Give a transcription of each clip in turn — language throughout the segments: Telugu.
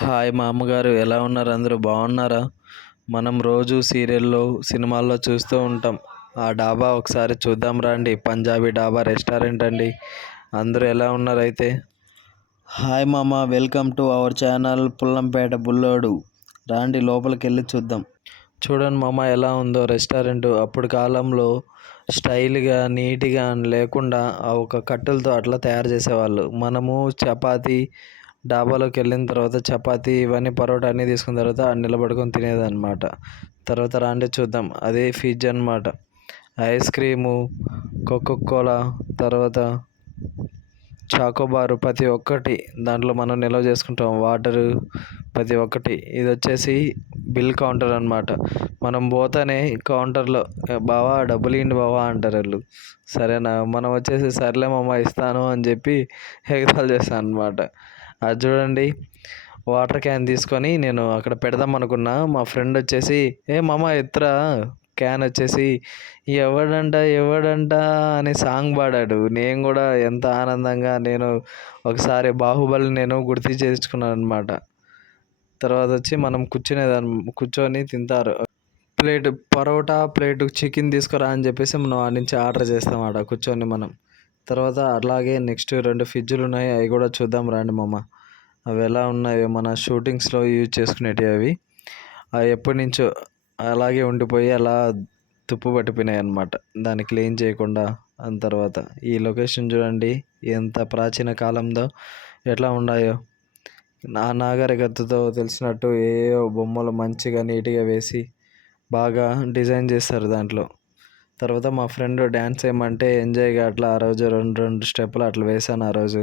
హాయ్ మా అమ్మగారు ఎలా ఉన్నారు? అందరూ బాగున్నారా? మనం రోజు సీరియల్లో సినిమాల్లో చూస్తూ ఉంటాం. ఆ డాబా ఒకసారి చూద్దాం రండి. పంజాబీ డాబా రెస్టారెంట్ అండి. అందరూ ఎలా ఉన్నారు అయితే? హాయ్ మామ, welcome to our channel Pullampeta Bullodu. రాండి లోపలికి వెళ్ళి చూద్దాం. చూడండి మామ ఎలా ఉందో రెస్టారెంట్. అప్పుడు కాలంలో స్టైల్గా నీట్గా లేకుండా ఆ ఒక కట్టెలతో అట్లా తయారు చేసేవాళ్ళు. మనము చపాతీ డాబాలోకి వెళ్ళిన తర్వాత చపాతీ ఇవన్నీ పరోటా అన్నీ తీసుకున్న తర్వాత నిలబడుకొని తినేదన్నమాట. తర్వాత రాండి చూద్దాం. అదే ఫిజ్ అనమాట. ఐస్ క్రీము, కోకోకోలా, తర్వాత చాకోబారు ప్రతి ఒక్కటి దాంట్లో మనం నిల్వ చేసుకుంటాం. వాటరు ప్రతి ఒక్కటి. ఇది వచ్చేసి బిల్ కౌంటర్ అనమాట. మనం పోతానే కౌంటర్లో బావా డబ్బులు ఇవ్వండి బావా అంటారు వాళ్ళు. సరేనా, మనం వచ్చేసి సర్లే మామ ఇస్తాను అని చెప్పి ఎగతాళి చేస్తాను అనమాట. అది చూడండి, వాటర్ క్యాన్ తీసుకొని నేను అక్కడ పెడదాం అనుకున్నా. మా ఫ్రెండ్ వచ్చేసి ఏ మామ ఎత్తురా క్యాన్ వచ్చేసి ఎవడంట ఎవడంట అని సాంగ్ పాడాడు. నేను కూడా ఎంత ఆనందంగా నేను ఒకసారి బాహుబలి నేను గుర్తు చేసుకున్నాను అనమాట. తర్వాత వచ్చి మనం కూర్చొని తింటారు. ప్లేట్ పరోటా, ప్లేట్ చికెన్ తీసుకురా అని చెప్పేసి మనం ఆడ నుంచి ఆర్డర్ చేస్తాం ఆడ కూర్చొని మనం. తర్వాత అలాగే నెక్స్ట్ 2 ఫ్రిడ్జ్లు ఉన్నాయి, అవి కూడా చూద్దాం రండి మామ. అవి ఎలా ఉన్నాయో మన షూటింగ్స్లో యూజ్ చేసుకునేటివి అవి. అవి ఎప్పటి నుంచో అలాగే ఉండిపోయి అలా తుప్పు పట్టిపోయినాయి అన్నమాట. దాన్ని క్లీన్ చేయకుండా. దాని తర్వాత ఈ లొకేషన్ చూడండి ఎంత ప్రాచీన కాలంలో ఎట్లా ఉన్నాయో. నాగరికతతో తెలిసినట్టు ఏవో బొమ్మలు మంచిగా నీట్గా వేసి బాగా డిజైన్ చేస్తారు దాంట్లో. తర్వాత మా ఫ్రెండ్ డ్యాన్స్ ఏమంటే ఎంజాయ్గా అట్లా ఆ రోజు 2 స్టెప్పులు అట్లా వేసాను ఆ రోజు.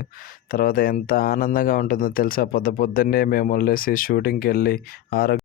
తర్వాత ఎంత ఆనందంగా ఉంటుందో తెలుసా, పొద్దున్నే మేము వెళ్ళేసి షూటింగ్కి వెళ్ళి ఆరోగ్య